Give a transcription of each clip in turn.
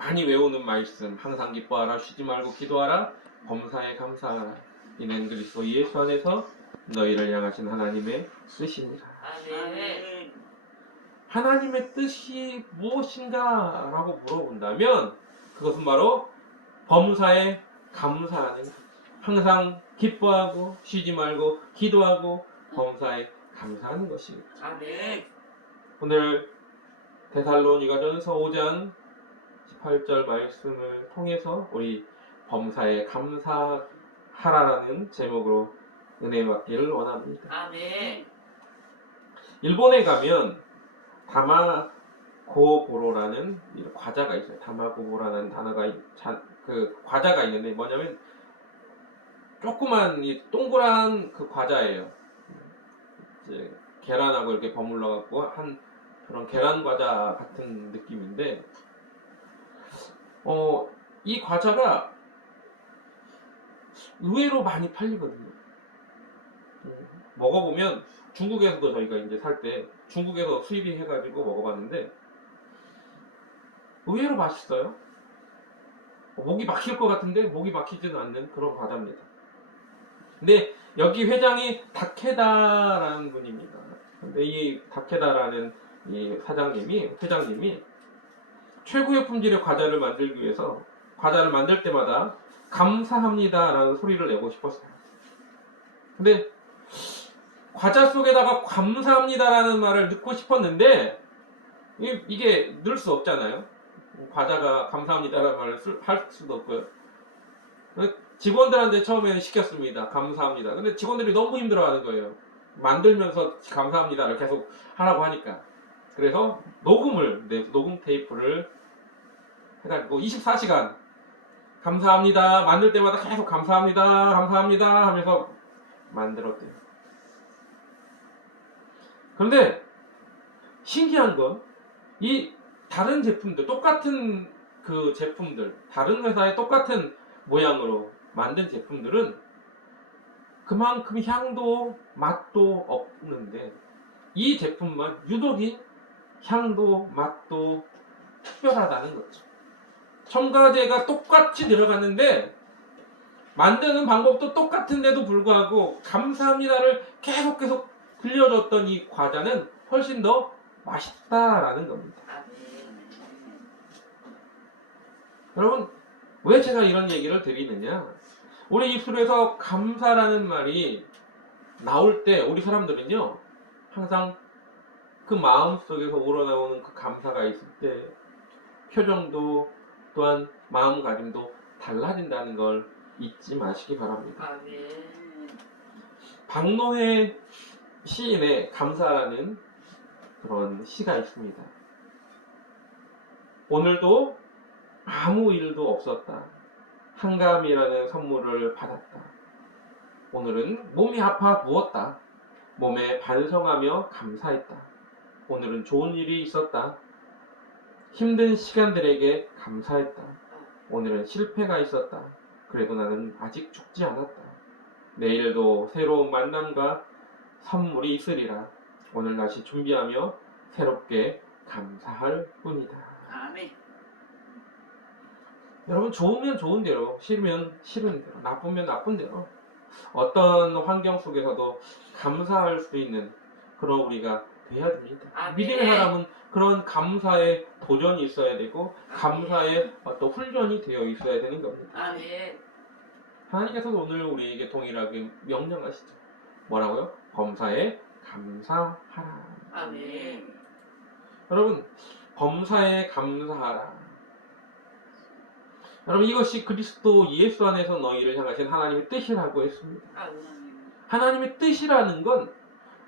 많이 외우는 말씀, 항상 기뻐하라, 쉬지 말고 기도하라, 범사에 감사하라. 이는 그리스도 예수 안에서 너희를 향하신 하나님의 뜻이니라. 아멘. 하나님의 뜻이 무엇인가 라고 물어본다면 그것은 바로 범사에 감사하는 것. 항상 기뻐하고 쉬지 말고 기도하고 범사에 감사하는 것입니다. 아멘. 오늘 데살로니가전서 5장 18절 말씀을 통해서 우리 범사에 감사하라라는 제목으로 은혜 받기를 원합니다. 아멘. 일본에 가면 다마고보로라는 과자가 있어요. 다마고보라는 그 과자가 있는데 뭐냐면 조그만 이 동그란 그 과자예요. 이제 계란하고 이렇게 버물러 갖고 한 그런 계란 과자 같은 느낌인데 이 과자가 의외로 많이 팔리거든요. 먹어보면 중국에서도 저희가 이제 살 때 중국에서 수입이 해가지고 먹어봤는데 의외로 맛있어요. 목이 막힐 것 같은데 목이 막히지는 않는 그런 과자입니다. 근데 여기 회장이 다케다라는 분입니다. 근데 이 다케다라는 이 회장님이 최고의 품질의 과자를 만들기 위해서 과자를 만들 때마다 감사합니다라는 소리를 내고 싶었어요. 근데 과자 속에다가 감사합니다라는 말을 넣고 싶었는데 이게 넣을 수 없잖아요. 과자가 감사합니다라는 말을 할 수도 없고요. 직원들한테 처음에는 시켰습니다. 감사합니다. 근데 직원들이 너무 힘들어하는 거예요. 만들면서 감사합니다를 계속 하라고 하니까. 그래서 녹음 테이프를 해가지고 24시간 감사합니다. 만들 때마다 계속 감사합니다 하면서 만들었대요. 그런데 신기한 건 이 다른 제품들, 똑같은 그 제품들, 다른 회사의 똑같은 모양으로 만든 제품들은 그만큼 향도 맛도 없는데 이 제품만 유독이 향도 맛도 특별하다는 거죠. 첨가제가 똑같이 들어갔는데 만드는 방법도 똑같은데도 불구하고 감사합니다를 계속 들려줬던 이 과자는 훨씬 더 맛있다라는 겁니다. 여러분, 왜 제가 이런 얘기를 드리느냐? 우리 입술에서 감사라는 말이 나올 때 우리 사람들은요 항상 그 마음속에서 우러나오는 그 감사가 있을 때 표정도 또한 마음가짐도 달라진다는 걸 잊지 마시기 바랍니다. 아멘. 박노해 시인의 감사라는 그런 시가 있습니다. 오늘도 아무 일도 없었다. 한감이라는 선물을 받았다. 오늘은 몸이 아파 누웠다. 몸에 반성하며 감사했다. 오늘은 좋은 일이 있었다. 힘든 시간들에게 감사했다. 오늘은 실패가 있었다. 그래도 나는 아직 죽지 않았다. 내일도 새로운 만남과 선물이 있으리라. 오늘 다시 준비하며 새롭게 감사할 뿐이다. 아멘. 여러분, 좋으면 좋은 대로, 싫으면 싫은 대로, 나쁘면 나쁜 대로 어떤 환경 속에서도 감사할 수 있는 그런 우리가 돼야 됩니다. 아멘. 믿음의 사람은 그런 감사의 도전이 있어야 되고 감사의 어떤 훈련이 되어 있어야 되는 겁니다. 아멘. 하나님께서도 오늘 우리에게 동일하게 명령하시죠. 뭐라고요? 범사에 감사하라. 아멘. 여러분, 범사에 감사하라. 여러분, 이것이 그리스도 예수 안에서 너희를 향하신 하나님의 뜻이라고 했습니다. 아멘. 하나님의 뜻이라는 건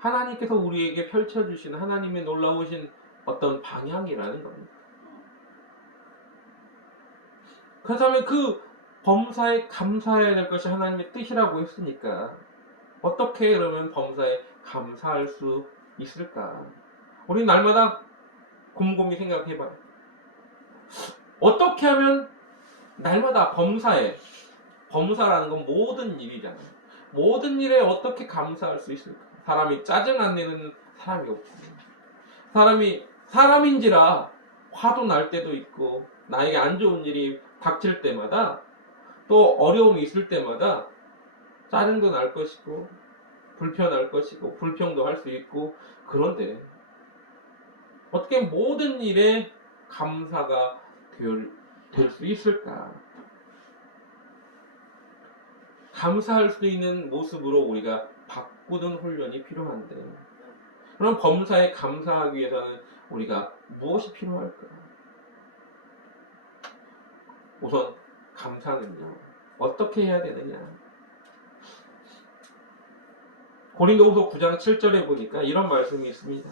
하나님께서 우리에게 펼쳐주신 하나님의 놀라우신 어떤 방향이라는 겁니다. 그렇다면 그 범사에 감사해야 될 것이 하나님의 뜻이라고 했으니까 어떻게 그러면 범사에 감사할 수 있을까? 우리 날마다 곰곰이 생각해봐요. 어떻게 하면 날마다 범사라는 건 모든 일이잖아요. 모든 일에 어떻게 감사할 수 있을까? 사람이 짜증 안 내는 사람이 없고 사람인지라 화도 날 때도 있고 나에게 안 좋은 일이 닥칠 때마다 또 어려움이 있을 때마다 짜증도 날 것이고 불편할 것이고 불평도 할 수 있고 그런데 어떻게 모든 일에 감사가 될 수 있을까? 감사할 수 있는 모습으로 우리가 바꾸는 훈련이 필요한데 그럼 범사에 감사하기 위해서는 우리가 무엇이 필요할까? 우선 감사는요 어떻게 해야 되느냐? 고린도후서 9장 7절에 보니까 이런 말씀이 있습니다.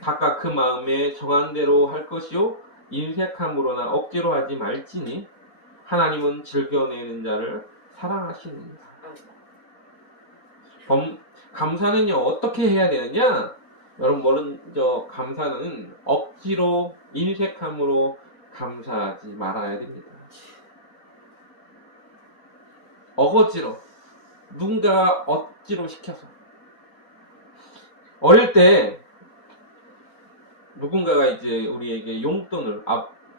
각각 그 마음에 정한 대로 할 것이요 인색함으로나 억지로 하지 말지니 하나님은 즐겨내는 자를 사랑하시느니라. 감사는요 어떻게 해야 되느냐? 여러분 먼저 감사는 억지로 인색함으로 감사하지 말아야 됩니다. 어거지로 누군가 억지로 시켜서 어릴 때 누군가가 이제 우리에게 용돈을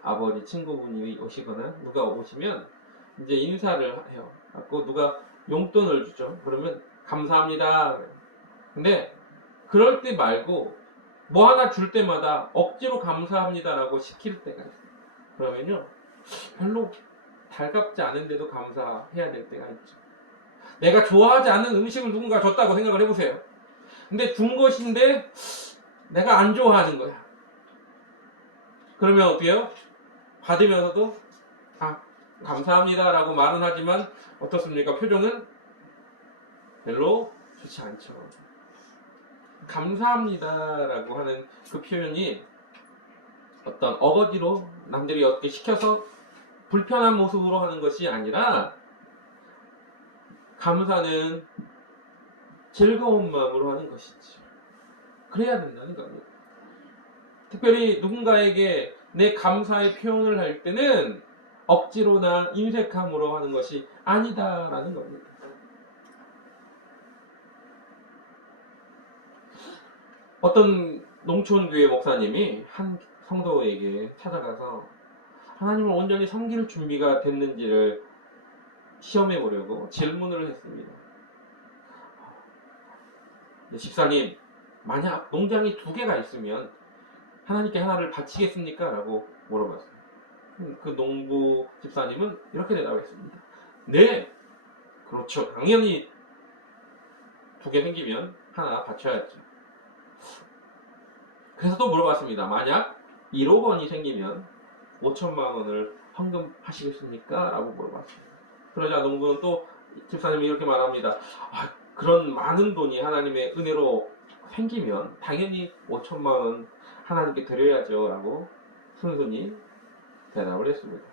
아버지 친구분이 오시거나 누가 오시면 이제 인사를 해요. 갖고 누가 용돈을 주죠. 그러면 감사합니다. 근데 그럴 때 말고 뭐 하나 줄 때마다 억지로 감사합니다라고 시킬 때가 있어요. 그러면요 별로 달갑지 않은데도 감사해야 될 때가 있죠. 내가 좋아하지 않는 음식을 누군가 줬다고 생각을 해보세요. 근데 준 것인데 내가 안 좋아하는 거야. 그러면 어때요? 받으면서도 감사합니다 라고 말은 하지만 어떻습니까? 표정은 별로 좋지 않죠. 감사합니다 라고 하는 그 표현이 어떤 어거지로 남들이 어떻게 시켜서 불편한 모습으로 하는 것이 아니라 감사는 즐거운 마음으로 하는 것이지. 그래야 된다는 겁니다. 특별히 누군가에게 내 감사의 표현을 할 때는 억지로나 인색함으로 하는 것이 아니다라는 겁니다. 어떤 농촌교회 목사님이 한 성도에게 찾아가서 하나님을 온전히 섬길 준비가 됐는지를 시험해 보려고 질문을 했습니다. 집사님, 만약 농장이 2개가 있으면 하나님께 하나를 바치겠습니까? 라고 물어봤어요. 그 농부 집사님은 이렇게 대답했습니다. 네, 그렇죠. 당연히 2개 생기면 하나 바쳐야죠. 그래서 또 물어봤습니다. 만약 1억 원이 생기면 5천만 원을 헌금하시겠습니까? 라고 물어봤습니다. 그러자 농부는 또 집사님이 이렇게 말합니다. 그런 많은 돈이 하나님의 은혜로 생기면 당연히 5천만 원 하나님께 드려야죠 라고 순순히 대답을 했습니다.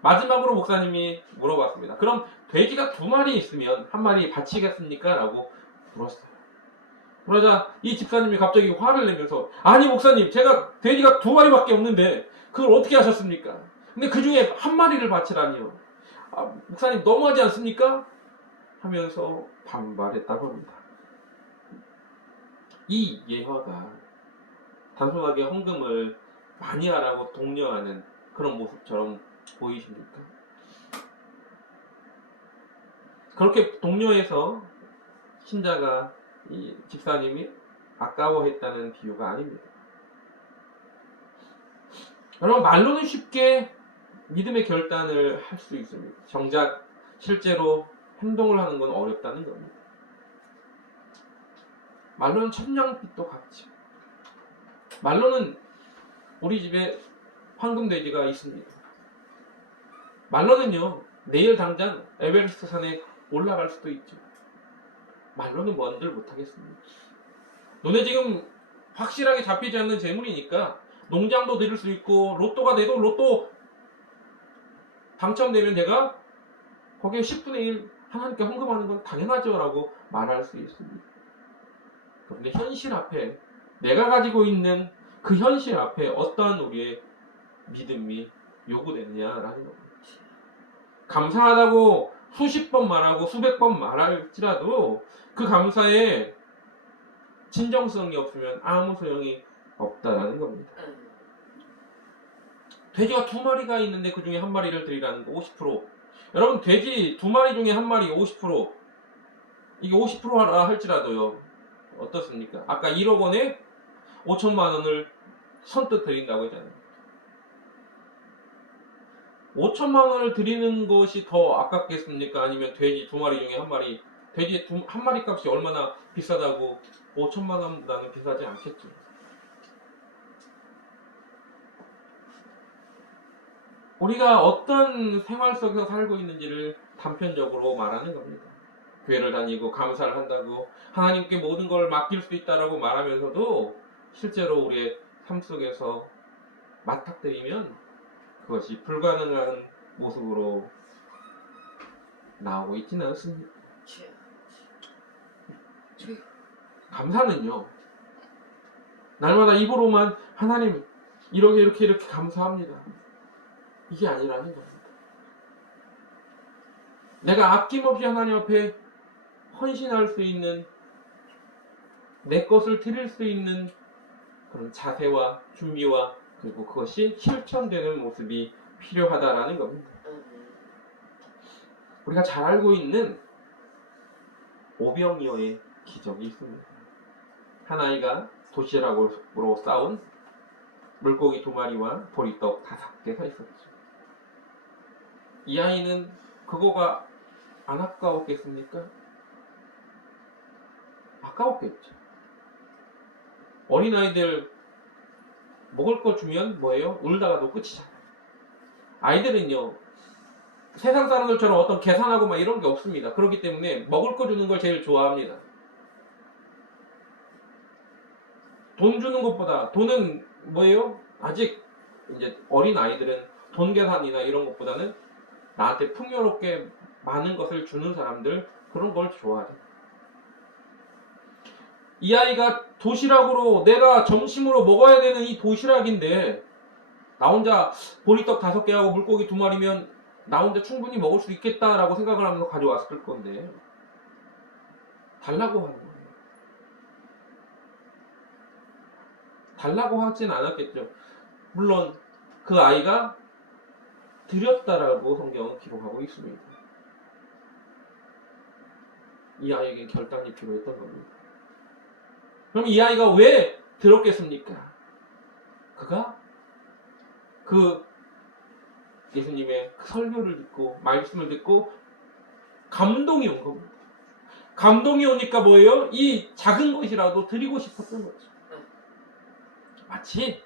마지막으로 목사님이 물어봤습니다. 그럼 돼지가 2마리 있으면 1마리 바치겠습니까? 라고 물었어요. 그러자 이 집사님이 갑자기 화를 내면서 아니 목사님, 제가 돼지가 2마리밖에 없는데 그걸 어떻게 하셨습니까? 근데 그 중에 1마리를 바치라니요. 목사님 너무하지 않습니까? 하면서 반발했다고 합니다. 이 예화가 단순하게 헌금을 많이 하라고 독려하는 그런 모습처럼 보이십니까? 그렇게 독려해서 신자가 이 집사님이 아까워했다는 비유가 아닙니다. 여러분, 말로는 쉽게 믿음의 결단을 할 수 있습니다. 정작 실제로 행동을 하는 건 어렵다는 겁니다. 말로는 천냥빚도 갚지. 말로는 우리 집에 황금돼지가 있습니다. 말로는요, 내일 당장 에베레스트 산에 올라갈 수도 있죠. 말로는 뭔들 못하겠습니다. 너네 지금 확실하게 잡히지 않는 재물이니까 농장도 드릴 수 있고 로또가 돼도 로또 당첨되면 내가 거기에 10분의 1 하나님께 헌금하는 건 당연하죠 라고 말할 수 있습니다. 그런데 현실 앞에 내가 가지고 있는 그 현실 앞에 어떠한 우리의 믿음이 요구되느냐라는 겁니다. 감사하다고 수십 번 말하고 수백 번 말할지라도 그 감사에 진정성이 없으면 아무 소용이 없다라는 겁니다. 돼지가 2마리가 있는데 그 중에 1마리를 드리라는 거 50%. 여러분 돼지 2마리 중에 1마리 50%. 이게 50%라 할지라도요. 어떻습니까? 아까 1억 원에 5천만 원을 선뜻 드린다고 했잖아요. 5천만 원을 드리는 것이 더 아깝겠습니까? 아니면 돼지 2마리 중에 1마리, 돼지 1마리 값이 얼마나 비싸다고 5천만 원보다는 비싸지 않겠죠. 우리가 어떤 생활 속에서 살고 있는지를 단편적으로 말하는 겁니다. 교회를 다니고 감사를 한다고 하나님께 모든 걸 맡길 수 있다라고 말하면서도 실제로 우리의 삶 속에서 맞닥뜨리면 그것이 불가능한 모습으로 나오고 있지는 않습니다. 감사는요, 날마다 입으로만 하나님 이렇게 감사합니다, 이게 아니라는 겁니다. 내가 아낌없이 하나님 앞에 헌신할 수 있는, 내 것을 드릴 수 있는 그런 자세와 준비와 그리고 그것이 실천되는 모습이 필요하다라는 겁니다. 우리가 잘 알고 있는 오병이어의 기적이 있습니다. 한 아이가 도시락으로 싸온 물고기 2마리와 보리떡 5개가 있었죠. 이 아이는 그거가 안 아까웠겠습니까? 아까웠겠죠. 어린아이들 먹을 거 주면 뭐예요? 울다가도 끝이잖아요. 아이들은요, 세상 사람들처럼 어떤 계산하고 막 이런 게 없습니다. 그렇기 때문에 먹을 거 주는 걸 제일 좋아합니다. 돈 주는 것보다, 돈은 뭐예요? 아직 이제 어린 아이들은 돈 계산이나 이런 것보다는 나한테 풍요롭게 많은 것을 주는 사람들, 그런 걸 좋아해요. 이 아이가 도시락으로, 내가 점심으로 먹어야 되는 이 도시락인데 나 혼자 보리떡 5개하고 물고기 2마리면 나 혼자 충분히 먹을 수 있겠다라고 생각을 하면서 가져왔을 건데 달라고 하는 거예요. 달라고 하진 않았겠죠. 물론 그 아이가 드렸다라고 성경은 기록하고 있습니다. 이 아이에게 결단이 필요했던 겁니다. 그럼 이 아이가 왜 들었겠습니까? 그가 그 예수님의 그 설교를 듣고 말씀을 듣고 감동이 온 겁니다. 감동이 오니까 뭐예요? 이 작은 것이라도 드리고 싶었던 거죠. 마치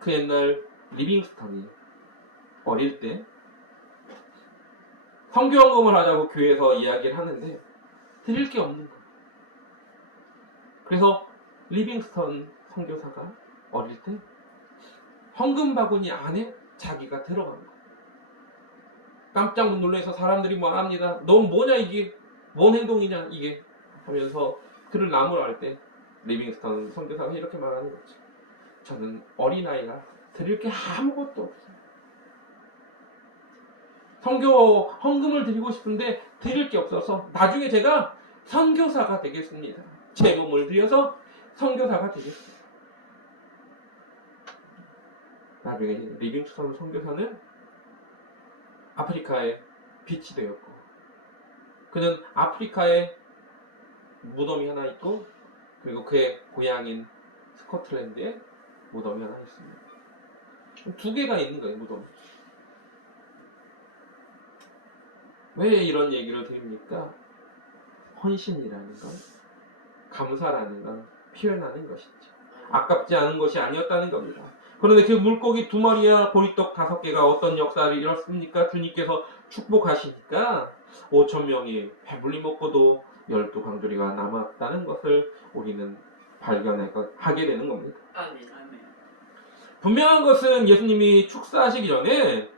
그 옛날 리빙스턴이 어릴 때 선교헌금을 하자고 교회에서 이야기를 하는데 드릴 게 없는 거예요. 그래서 리빙스턴 선교사가 어릴 때 헌금 바구니 안에 자기가 들어간 거예요. 깜짝 놀라서 사람들이 말합니다. 넌 뭐냐 이게, 뭔 행동이냐 이게 하면서 그를 나무랄 때 리빙스턴 선교사가 이렇게 말하는 거죠. 저는 어린아이라 드릴 게 아무것도 없어요. 선교 헌금을 드리고 싶은데 드릴 게 없어서 나중에 제가 선교사가 되겠습니다. 제 몸을 들여서 선교사가 되겠습니다. 나중에 리빙스턴 선교사는 아프리카에 빛이 되었고, 그는 아프리카에 무덤이 하나 있고, 그리고 그의 고향인 스코틀랜드에 무덤이 하나 있습니다. 2개가 있는 거예요, 무덤이. 왜 이런 얘기를 드립니까? 헌신이라는 건, 감사라는 건 표현하는 것이죠. 아깝지 않은 것이 아니었다는 겁니다. 그런데 그 물고기 2마리와 보리떡 5개가 어떤 역사를 이뤘습니까? 주님께서 축복하시니까 5,000명이 배불리 먹고도 12광주리가 남았다는 것을 우리는 발견하게 되는 겁니다. 아멘. 분명한 것은 예수님이 축사하시기 전에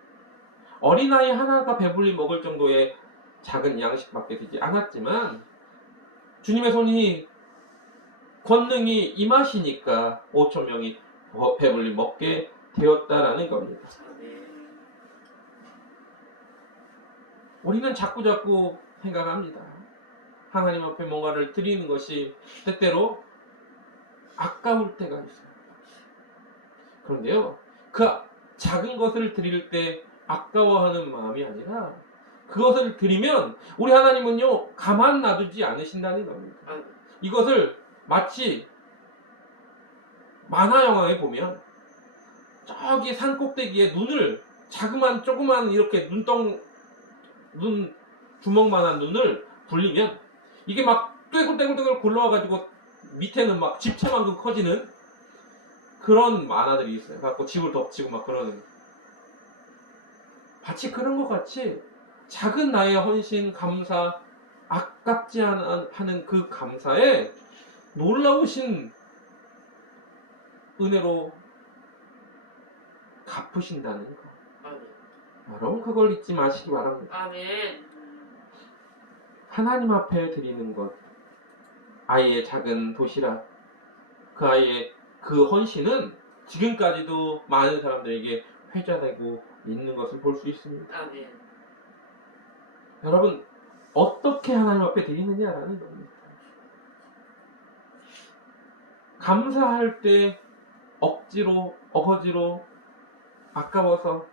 어린아이 하나가 배불리 먹을 정도의 작은 양식밖에 되지 않았지만 주님의 손이 권능이 임하시니까 5,000명이 배불리 먹게 되었다라는 겁니다. 우리는 자꾸자꾸 생각합니다. 하나님 앞에 뭔가를 드리는 것이 때때로 아까울 때가 있어요. 그런데요, 그 작은 것을 드릴 때 아까워하는 마음이 아니라 그것을 드리면 우리 하나님은요 가만 놔두지 않으신다는 겁니다. 이것을 마치 만화 영화에 보면 저기 산 꼭대기에 눈을 조그만 이렇게 눈 주먹만한 눈을 불리면 이게 막 떼굴떼굴떼굴 굴러와가지고 밑에는 막 집채만큼 커지는 그런 만화들이 있어요. 그래갖고 집을 덮치고 막 그러는. 마치 그런 것 같이 작은 나의 헌신, 감사, 아깝지 않은 그 감사에 놀라우신 은혜로 갚으신다는 거. 여러분 그걸 잊지 마시기 바랍니다. 아멘. 하나님 앞에 드리는 것, 아이의 작은 도시락, 그 아이의 그 헌신은 지금까지도 많은 사람들에게 회자되고 있는 것을 볼 수 있습니다. 아멘. 여러분 어떻게 하나님 앞에 드리느냐라는 겁니다. 감사할 때 억지로 어거지로 아까워서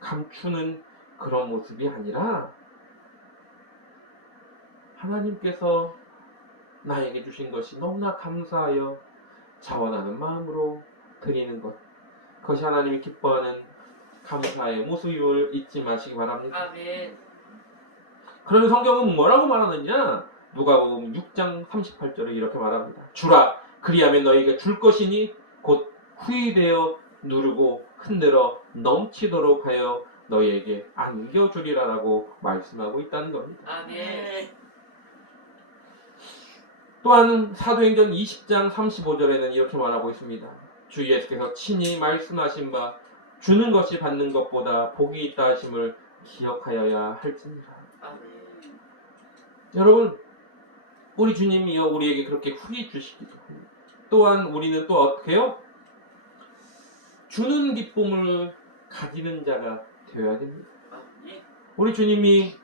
감추는 그런 모습이 아니라 하나님께서 나에게 주신 것이 너무나 감사하여 자원하는 마음으로 드리는 것, 그것이 하나님이 기뻐하는 감사의 모습을 잊지 마시기 바랍니다. 아멘. 그러면 성경은 뭐라고 말하느냐? 누가복음 6장 38절에 이렇게 말합니다. 주라, 그리하면 너희에게 줄 것이니 곧 후히되어 누르고 흔들어 넘치도록 하여 너희에게 안겨주리라라고 말씀하고 있다는 겁니다. 아멘. 또한 사도행전 20장 35절에는 이렇게 말하고 있습니다. 주 예수께서 친히 말씀하신 바 주는 것이 받는 것보다 복이 있다 하심을 기억하여야 할지니라. 아멘. 여러분, 우리 주님이요 우리에게 그렇게 후히 주시기도 합니다. 또한 우리는 또 어떻게 해요? 주는 기쁨을 가지는 자가 되어야 됩니다. 우리 주님이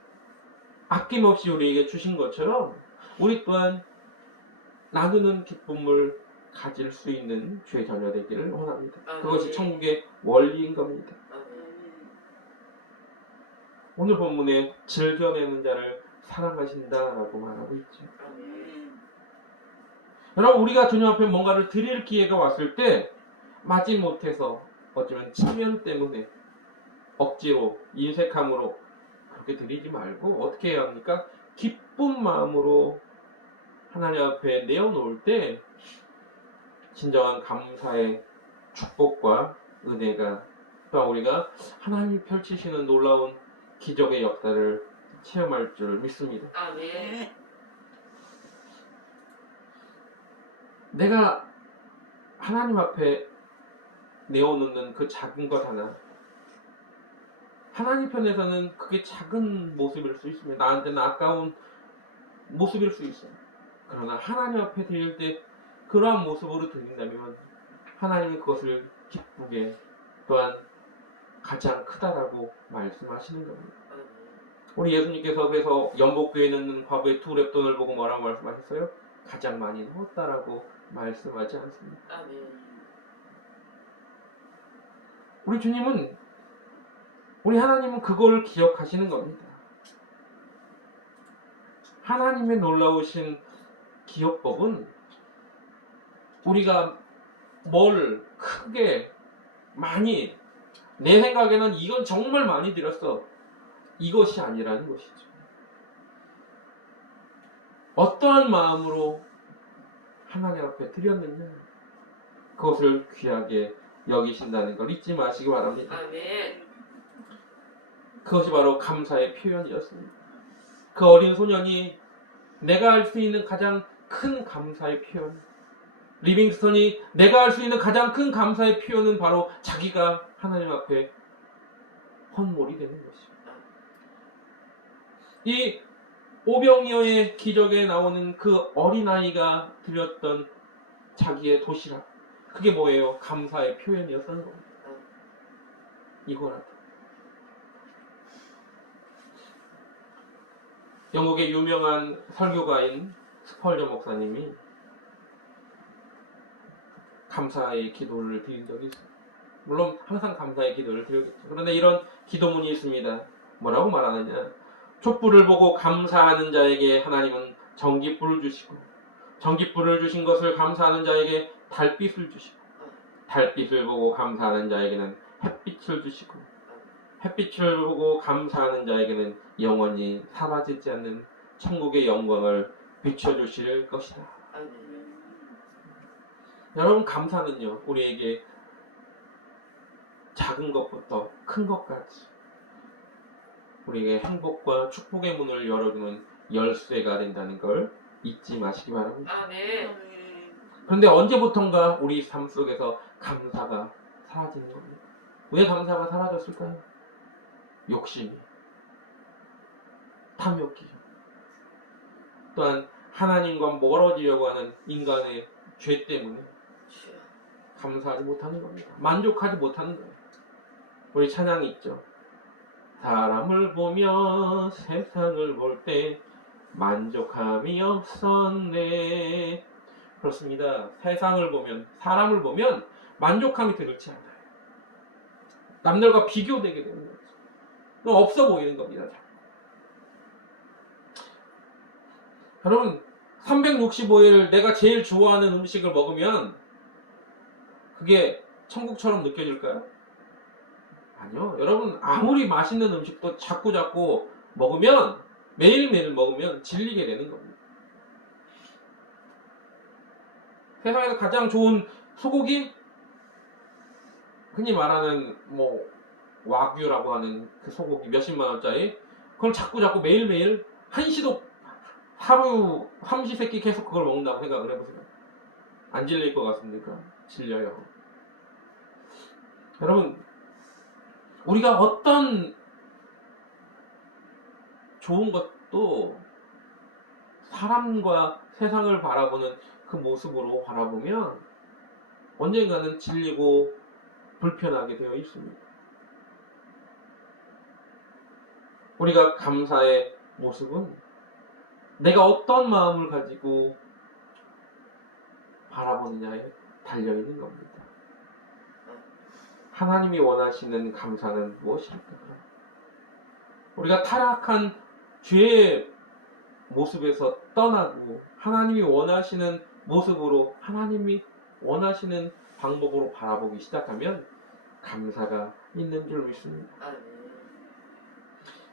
아낌없이 우리에게 주신 것처럼 우리 또한 나누는 기쁨을 가질 수 있는 주의 자녀 되기를 원합니다. 그것이 천국의 원리인 겁니다. 오늘 본문에 즐겨내는 자를 사랑하신다라고 말하고 있죠. 여러분 우리가 주님 앞에 뭔가를 드릴 기회가 왔을 때 마지못해서 어쩌면 체면 때문에 억지로 인색함으로 그렇게 드리지 말고 어떻게 해야 합니까? 기쁜 마음으로 하나님 앞에 내어놓을 때 진정한 감사의 축복과 은혜가 또한 우리가 하나님이 펼치시는 놀라운 기적의 역사를 체험할 줄 믿습니다. 아멘. 내가 하나님 앞에 내어놓는 그 작은 것 하나, 하나님 편에서는 그게 작은 모습일 수 있습니다. 나한테는 아까운 모습일 수 있어요. 그러나 하나님 앞에 드릴 때 그러한 모습으로 드린다면 하나님은 그것을 기쁘게 또한 가장 크다라고 말씀하시는 겁니다. 우리 예수님께서 그래서 연복교에 넣는 과부의 2렙돈을 보고 뭐라고 말씀하셨어요? 가장 많이 넣었다라고 말씀하지 않습니다. 아멘. 우리 주님은, 우리 하나님은 그걸 기억하시는 겁니다. 하나님의 놀라우신 기억법은 우리가 뭘 크게 많이, 내 생각에는 이건 정말 많이 드렸어, 이것이 아니라는 것이죠. 어떠한 마음으로 하나님 앞에 드렸느냐, 그것을 귀하게 여기신다는 걸 잊지 마시기 바랍니다. 아멘. 그것이 바로 감사의 표현이었습니다. 그 어린 소년이 내가 할 수 있는 가장 큰 감사의 표현, 리빙스턴이 내가 할 수 있는 가장 큰 감사의 표현은 바로 자기가 하나님 앞에 헌물이 되는 것입니다. 이 오병이어의 기적에 나오는 그 어린아이가 드렸던 자기의 도시락, 그게 뭐예요? 감사의 표현이었던 겁니다. 이거라도. 영국의 유명한 설교가인 스펄저 목사님이 감사의 기도를 드린 적이 있습니다. 물론 항상 감사의 기도를 드리겠죠. 그런데 이런 기도문이 있습니다. 뭐라고 말하느냐? 촛불을 보고 감사하는 자에게 하나님은 전깃불을 주시고, 전깃불을 주신 것을 감사하는 자에게 달빛을 주시고, 달빛을 보고 감사하는 자에게는 햇빛을 주시고, 햇빛을 보고 감사하는 자에게는 영원히 사라지지 않는 천국의 영광을 비춰주실 것이다. 여러분, 감사는요, 우리에게 작은 것부터 큰 것까지 우리에게 행복과 축복의 문을 열어주는 열쇠가 된다는 걸 잊지 마시기 바랍니다. 그런데 언제부턴가 우리 삶 속에서 감사가 사라지는 겁니다. 왜 감사가 사라졌을까요? 욕심이, 탐욕이, 또한 하나님과 멀어지려고 하는 인간의 죄 때문에 감사하지 못하는 겁니다. 만족하지 못하는 거예요. 우리 찬양이 있죠. 사람을 보며 세상을 볼 때 만족함이 없었네. 그렇습니다. 세상을 보면, 사람을 보면 만족함이 들지 않아요. 남들과 비교되게 되는 거죠. 그럼 없어 보이는 겁니다. 여러분, 365일 내가 제일 좋아하는 음식을 먹으면 그게 천국처럼 느껴질까요? 아니요. 여러분, 아무리 맛있는 음식도 자꾸 먹으면, 매일매일 먹으면 질리게 되는 겁니다. 세상에서 가장 좋은 소고기? 흔히 말하는 와규라고 하는 그 소고기 몇십만 원짜리, 그걸 자꾸 매일매일 한시도 하루 삼시세끼 계속 그걸 먹는다고 생각을 해보세요. 안 질릴 것 같습니까? 질려요. 여러분, 우리가 어떤 좋은 것도 사람과 세상을 바라보는 그 모습으로 바라보면 언젠가는 질리고 불편하게 되어 있습니다. 우리가 감사의 모습은 내가 어떤 마음을 가지고 바라보느냐에 달려있는 겁니다. 하나님이 원하시는 감사는 무엇일까요? 우리가 타락한 죄의 모습에서 떠나고 하나님이 원하시는 모습으로, 하나님이 원하시는 방법으로 바라보기 시작하면 감사가 있는 줄 믿습니다.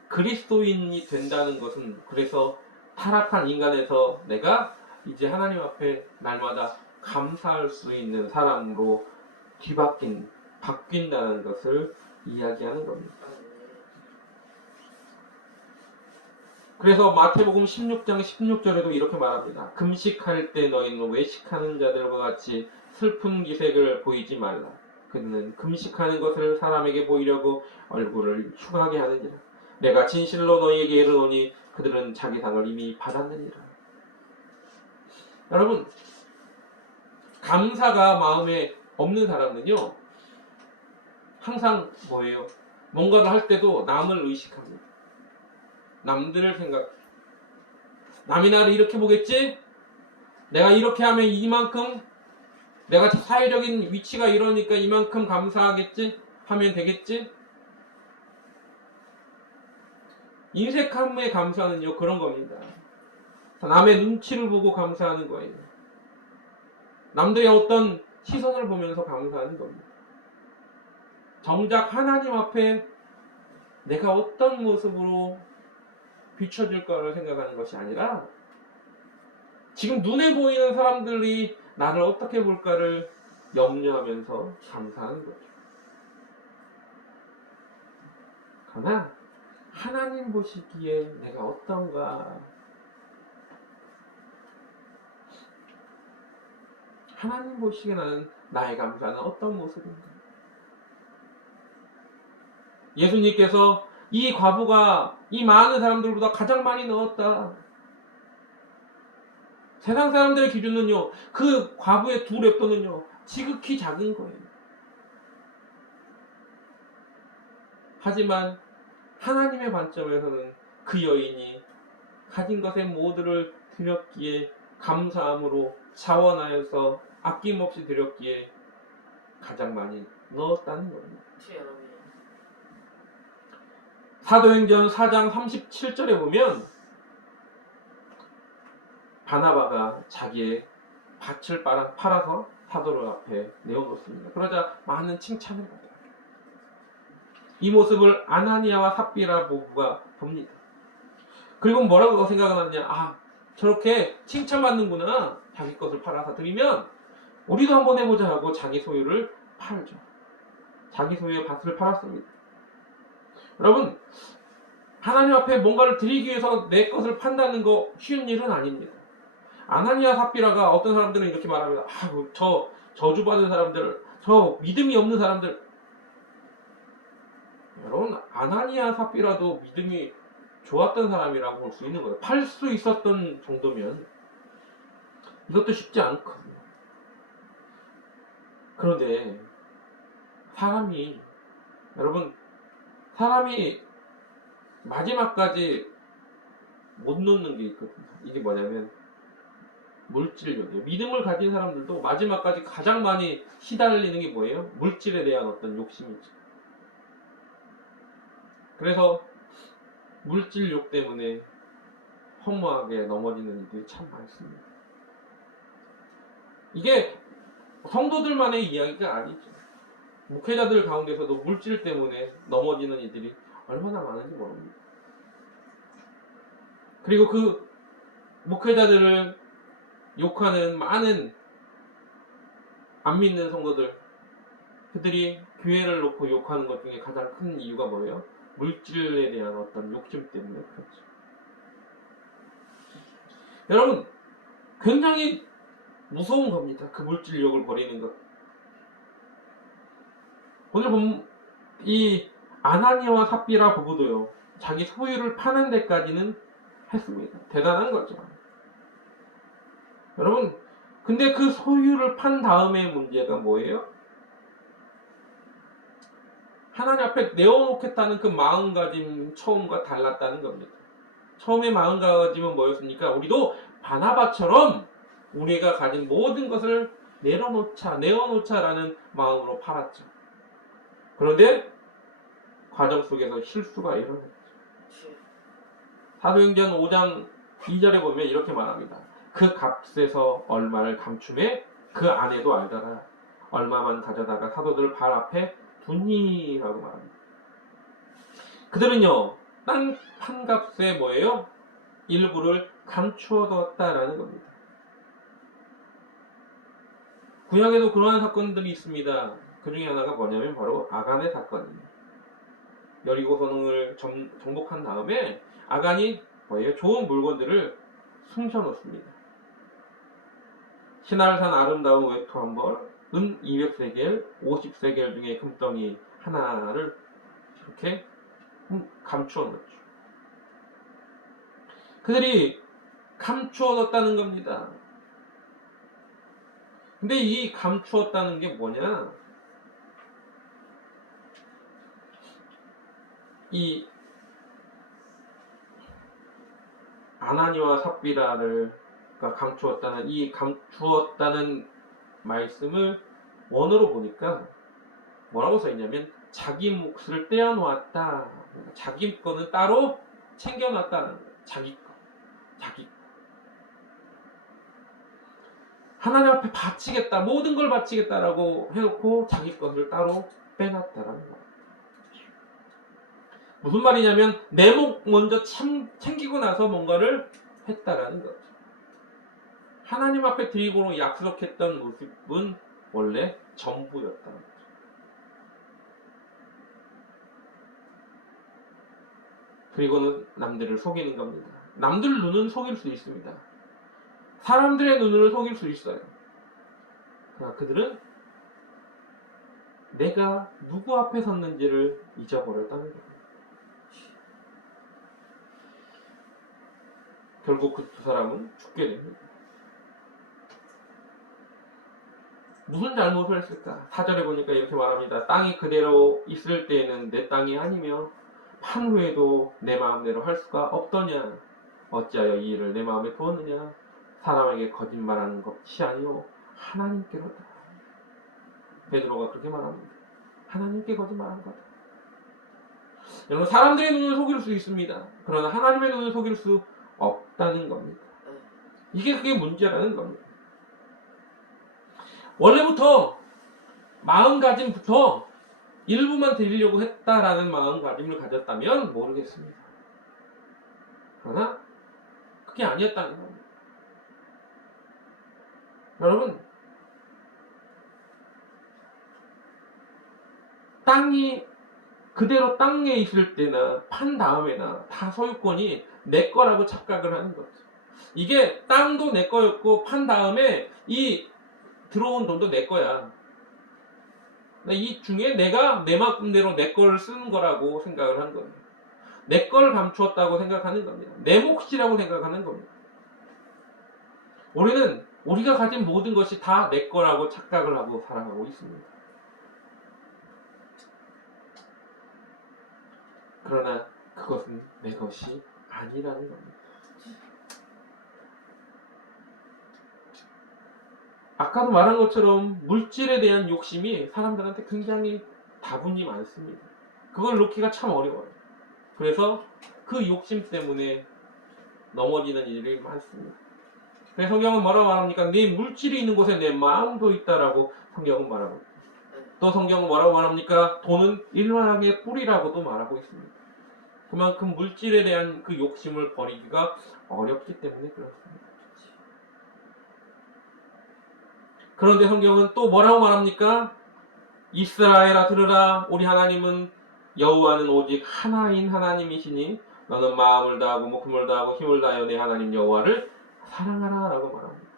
그리스도인이 된다는 것은, 그래서 타락한 인간에서 내가 이제 하나님 앞에 날마다 감사할 수 있는 사람으로 바뀐다는 것을 이야기하는 겁니다. 그래서 마태복음 16장 16절에도 이렇게 말합니다. 금식할 때 너희는 외식하는 자들과 같이 슬픈 기색을 보이지 말라. 그는 금식하는 것을 사람에게 보이려고 얼굴을 흉하게 하느니라. 내가 진실로 너희에게 이르노니 그들은 자기 상을 이미 받았느니라. 여러분, 감사가 마음에 없는 사람은요, 항상 뭐예요? 뭔가를 할 때도 남을 의식합니다. 남들을 생각. 남이 나를 이렇게 보겠지? 내가 이렇게 하면 이만큼, 내가 사회적인 위치가 이러니까 이만큼 감사하겠지? 하면 되겠지? 인색함의 감사는요, 그런 겁니다. 남의 눈치를 보고 감사하는 거예요. 남들의 어떤 시선을 보면서 감사하는 겁니다. 정작 하나님 앞에 내가 어떤 모습으로 비춰질까를 생각하는 것이 아니라 지금 눈에 보이는 사람들이 나를 어떻게 볼까를 염려하면서 감사하는 거죠. 그러나 하나님 보시기에 내가 어떤가, 하나님 보시기에 나의 감사는 어떤 모습인가. 예수님께서 이 과부가 이 많은 사람들보다 가장 많이 넣었다. 세상 사람들의 기준은요, 그 과부의 두 렙도는요, 지극히 작은 거예요. 하지만 하나님의 관점에서는 그 여인이 가진 것의 모두를 드렸기에 감사함으로 자원하여서 아낌없이 드렸기에 가장 많이 넣었다는 겁니다. 주여 아멘. 사도행전 4장 37절에 보면 바나바가 자기의 밭을 팔아서 사도들 앞에 내어놓습니다. 그러자 많은 칭찬을 받아요. 이 모습을 아나니아와 삽비라 부부가 봅니다. 그리고 뭐라고 생각하느냐? 아, 저렇게 칭찬받는구나. 자기 것을 팔아서 드리면 우리도 한번 해보자 하고 자기 소유를 팔죠. 자기 소유의 밭을 팔았습니다. 여러분, 하나님 앞에 뭔가를 드리기 위해서 내 것을 판다는 거 쉬운 일은 아닙니다. 아나니아 삽비라가 어떤 사람들은 이렇게 말합니다. 저 저주받은 사람들, 저 믿음이 없는 사람들. 여러분, 아나니아 삽비라도 믿음이 좋았던 사람이라고 볼 수 있는 거예요. 팔 수 있었던 정도면 이것도 쉽지 않거든요. 그런데 여러분, 사람이 마지막까지 못 놓는 게 있거든요. 이게 뭐냐면 물질력이에요. 믿음을 가진 사람들도 마지막까지 가장 많이 시달리는 게 뭐예요? 물질에 대한 어떤 욕심이죠. 그래서 물질욕 때문에 허무하게 넘어지는 일들이 참 많습니다. 이게 성도들만의 이야기가 아니죠. 목회자들 가운데서도 물질 때문에 넘어지는 이들이 얼마나 많은지 모릅니다. 그리고 그 목회자들을 욕하는 많은 안 믿는 성도들, 그들이 교회를 놓고 욕하는 것 중에 가장 큰 이유가 뭐예요? 물질에 대한 어떤 욕심 때문에 그렇죠. 여러분, 굉장히 무서운 겁니다. 그 물질욕을 버리는 것. 오늘 보면 이 아나니아와 삽비라 부부도요, 자기 소유를 파는 데까지는 했습니다. 대단한 거죠. 여러분, 근데 그 소유를 판 다음에 문제가 뭐예요? 하나님 앞에 내어놓겠다는 그 마음가짐 처음과 달랐다는 겁니다. 처음에 마음가짐은 뭐였습니까? 우리도 바나바처럼 우리가 가진 모든 것을 내어놓자라는 마음으로 팔았죠. 그런데 과정 속에서 실수가 일어났죠. 사도행전 5장 2절에 보면 이렇게 말합니다. 그 값에서 얼마를 감춤해 그 아내도 알다가 얼마만 가져다가 사도들 발 앞에 두니라고 말합니다. 그들은요, 땅 판값에 뭐예요? 일부를 감추어뒀다라는 겁니다. 구약에도 그러한 사건들이 있습니다. 그 중에 하나가 뭐냐면 바로 아간의 사건입니다. 여리고성을 정복한 다음에 아간이 뭐예요? 좋은 물건들을 숨겨놓습니다. 신할산 아름다운 외투 한 벌, 은 200세겔, 50세겔 중에 금덩이 하나를 이렇게 감추어 놓죠. 그들이 감추어뒀다는 겁니다. 근데 이 감추었다는 게 뭐냐? 이 아나니와 삽비라를 감추었다는 이 감추었다는 말씀을 원어로 보니까 뭐라고 써있냐면 자기 몫을 떼어놓았다. 자기 거는 따로 챙겨놨다는 거예요. 자기 거. 하나님 앞에 바치겠다. 모든 걸 바치겠다라고 해놓고 자기 것을 따로 빼놨다라는 거예요. 무슨 말이냐면 내 목 먼저 챙기고 나서 뭔가를 했다라는 거죠. 하나님 앞에 드리고 약속했던 모습은 원래 전부였다는 거죠. 그리고는 남들을 속이는 겁니다. 남들 눈은 속일 수 있습니다. 사람들의 눈을 속일 수 있어요. 그러나 그들은 내가 누구 앞에 섰는지를 잊어버렸다는 겁니다. 결국 그 두 사람은 죽게 됩니다. 무슨 잘못을 했을까? 4절에 보니까 이렇게 말합니다. 땅이 그대로 있을 때에는 내 땅이 아니며 판 후에도 내 마음대로 할 수가 없더냐? 어찌하여 이 일을 내 마음에 두었느냐? 사람에게 거짓말하는 것이 아니요 하나님께로다. 베드로가 그렇게 말합니다. 하나님께 거짓말한 거다. 여러분, 사람들의 눈을 속일 수 있습니다. 그러나 하나님의 눈을 속일 수 없다는 겁니다. 이게 그게 문제라는 겁니다. 원래부터 마음가짐부터 일부만 드리려고 했다라는 마음가짐을 가졌다면 모르겠습니다. 그러나 그게 아니었다는 겁니다. 여러분, 땅이 그대로 땅에 있을 때나 판 다음에나 다 소유권이 내 거라고 착각을 하는 거죠. 이게 땅도 내 거였고 판 다음에 이 들어온 돈도 내 거야. 이 중에 내가 내 마음대로 내 거를 쓰는 거라고 생각을 하는 겁니다. 내 걸 감추었다고 생각하는 겁니다. 내 몫이라고 생각하는 겁니다. 우리는 우리가 가진 모든 것이 다 내 거라고 착각을 하고 살아가고 있습니다. 그러나 그것은 내 것이 아니라는 겁니다. 아까도 말한 것처럼 물질에 대한 욕심이 사람들한테 굉장히 다분히 많습니다. 그걸 놓기가 참 어려워요. 그래서 그 욕심 때문에 넘어지는 일이 많습니다. 그래서 성경은 뭐라고 말합니까? 네 물질이 있는 곳에 내 마음도 있다라고 성경은 말하고 있습니다. 또 성경은 뭐라고 말합니까? 돈은 일만하게 뿌리라고도 말하고 있습니다. 그만큼 물질에 대한 그 욕심을 버리기가 어렵기 때문에 그렇습니다. 그런데 성경은 또 뭐라고 말합니까? 이스라엘아 들으라, 우리 하나님은 여호와는 오직 하나인 하나님이시니 너는 마음을 다하고 목숨을 다하고 힘을 다하여 내 하나님 여호와를 사랑하라 라고 말합니다.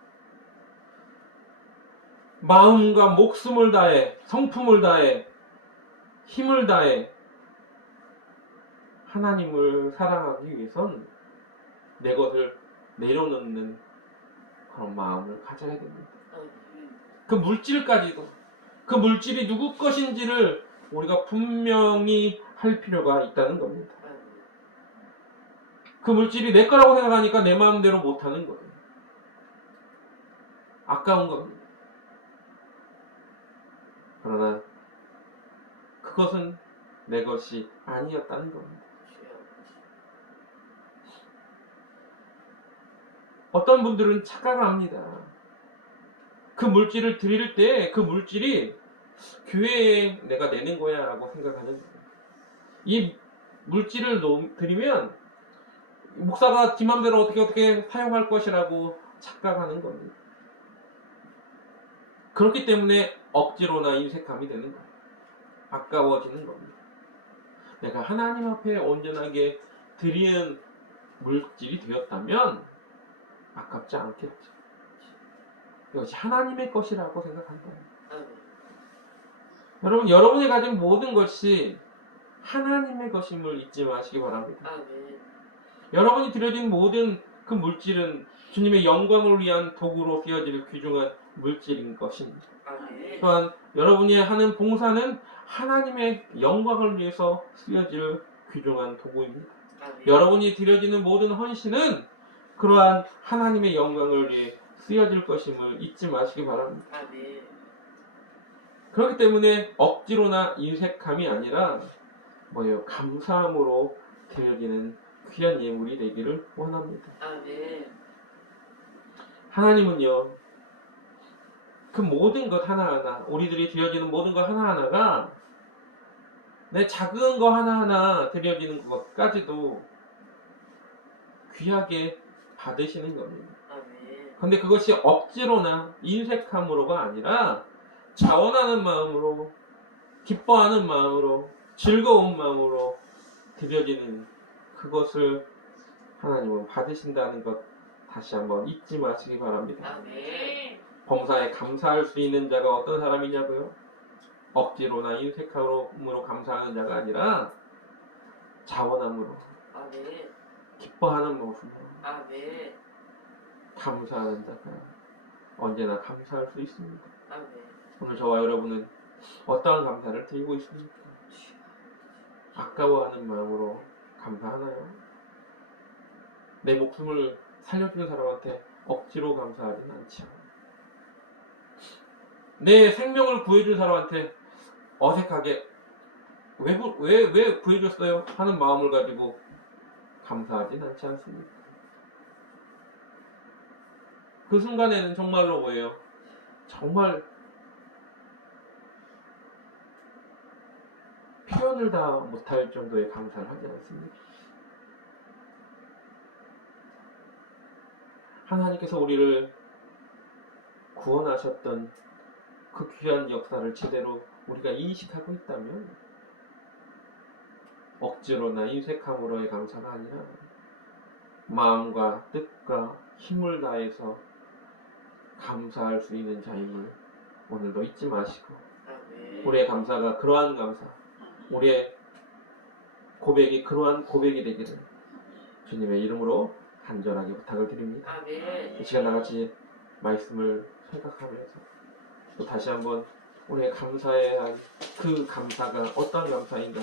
마음과 목숨을 다해, 성품을 다해, 힘을 다해 하나님을 사랑하기 위해선 내 것을 내려놓는 그런 마음을 가져야 됩니다. 그 물질까지도, 그 물질이 누구 것인지를 우리가 분명히 할 필요가 있다는 겁니다. 그 물질이 내 거라고 생각하니까 내 마음대로 못하는 거예요. 아까운 겁니다. 그러나 그것은 내 것이 아니었다는 겁니다. 어떤 분들은 착각을 합니다. 그 물질을 드릴 때 그 물질이 교회에 내가 내는 거야 라고 생각하는 거예요. 이 물질을 드리면 목사가 지 맘대로 어떻게 사용할 것이라고 착각하는 겁니다. 그렇기 때문에 억지로나 인색함이 되는 거예요. 아까워지는 겁니다. 내가 하나님 앞에 온전하게 드리는 물질이 되었다면 아깝지 않겠죠. 이것이 하나님의 것이라고 생각한다. 여러분, 여러분이 가진 모든 것이 하나님의 것임을 잊지 마시기 바랍니다. 여러분이 드려진 모든 그 물질은 주님의 영광을 위한 도구로 쓰여질 귀중한 물질인 것입니다. 또한 여러분이 하는 봉사는 하나님의 영광을 위해서 쓰여질 귀중한 도구입니다. 여러분이 드려지는 모든 헌신은 그러한 하나님의 영광을 위해 쓰여질 것임을 잊지 마시기 바랍니다. 그렇기 때문에 억지로나 인색함이 아니라 감사함으로 드려지는 귀한 예물이 되기를 원합니다. 하나님은요, 그 모든 것 하나하나, 우리들이 드려지는 모든 것 하나하나가 내 작은 거 하나하나 드려지는 것까지도 귀하게 받으시는 겁니다. 그런데 그것이 억지로나 인색함으로가 아니라 자원하는 마음으로, 기뻐하는 마음으로, 즐거운 마음으로 드려지는 그것을 하나님은 받으신다는 것 다시 한번 잊지 마시기 바랍니다. 봉사에 감사할 수 있는 자가 어떤 사람이냐고요? 억지로나 인색함으로 감사하는 자가 아니라 자원함으로, 기뻐하는 모습으로 감사하는 자가 언제나 감사할 수 있습니다. 오늘 저와 여러분은 어떠한 감사를 드리고 있습니까? 아까워하는 마음으로 감사하나요? 내 목숨을 살려주는 사람한테 억지로 감사하지는 않죠. 내 생명을 구해준 사람한테 어색하게 왜 구해줬어요? 하는 마음을 가지고 감사하진 않지 않습니까? 그 순간에는 정말로 뭐예요? 정말 표현을 다 못할 정도의 감사를 하지 않습니까? 하나님께서 우리를 구원하셨던 그 귀한 역사를 제대로 우리가 인식하고 있다면 억지로나 인색함으로의 감사가 아니라 마음과 뜻과 힘을 다해서 감사할 수 있는 자임을 오늘도 잊지 마시고 우리의 감사가 그러한 감사, 우리의 고백이 그러한 고백이 되기를 주님의 이름으로 간절하게 부탁을 드립니다. 이 시간 나같이 말씀을 생각하면서 또 다시 한번 우리의 감사해야 할 그 감사가 어떤 감사인가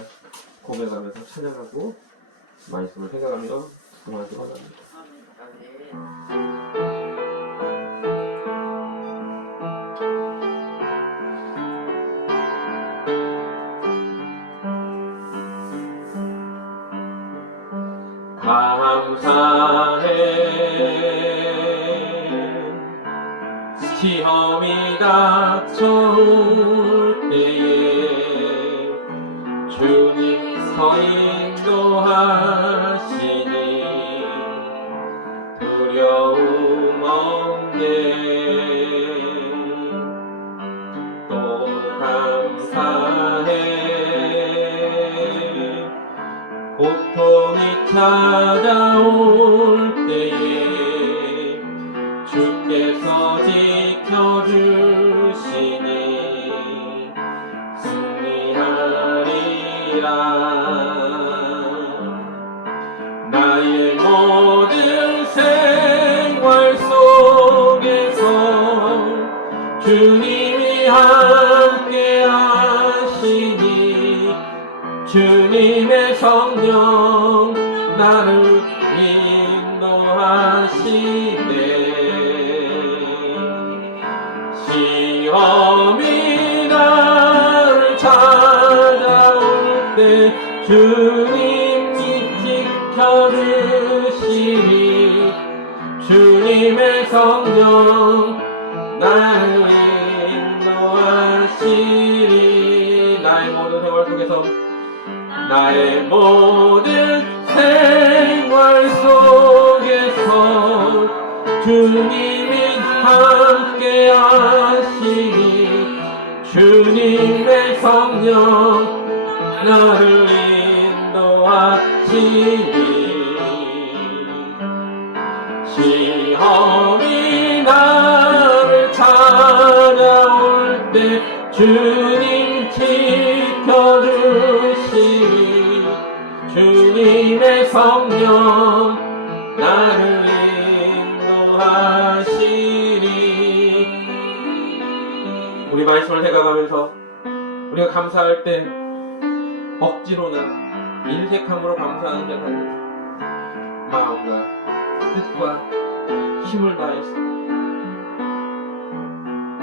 고백하면서 찬양하고 말씀을 생각하며 기도하기 원합니다. 감사해 시험이 닥쳐올 때에 주님서 인도하시니 두려움 없네. 또 감사해 고통이 찾아올 때에 주께서 지켜주시니 승리하리라. 나의 모든 생활 속에서 주님이 함께 하시니 주님의 성령 나를 인도하시네. 시험이 나를 찾아올 때 주님이 지켜주시니 주님의 성령 나를 인도하시니. 나의 모든 생활 속에서 나의 모든 생활 속에서 주님이 함께 하시니 주님의 성령 나를 인도하시니. 시험이 나를 찾아올 때 주님 지켜주시니 주님의 성령 나를 인도하시니. 우리 말씀을 생각하면서 우리가 감사할 때 억지로나 인색함으로 감사하는 자가 아니라 마음과 뜻과 힘을 다해서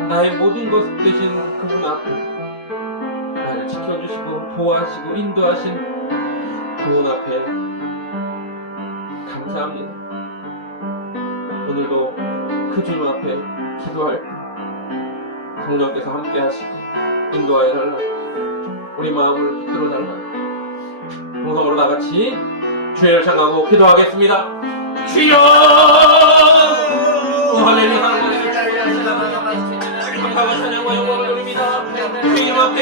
나의 모든 것 되신 그분 앞에 나를 지켜주시고 보호하시고 인도하신 그분 앞에 감사합니다. 오늘도 그 주님 앞에 기도할 때 성령께서 함께 하시고 인도하여 달라. 우리 마음을 붙들어 달라. 동성으로 다같이 주의를 찬양하고 기도하겠습니다. 주여! 할렐루야! 감사와 찬양과 영광을 돌립니다. 주님 앞에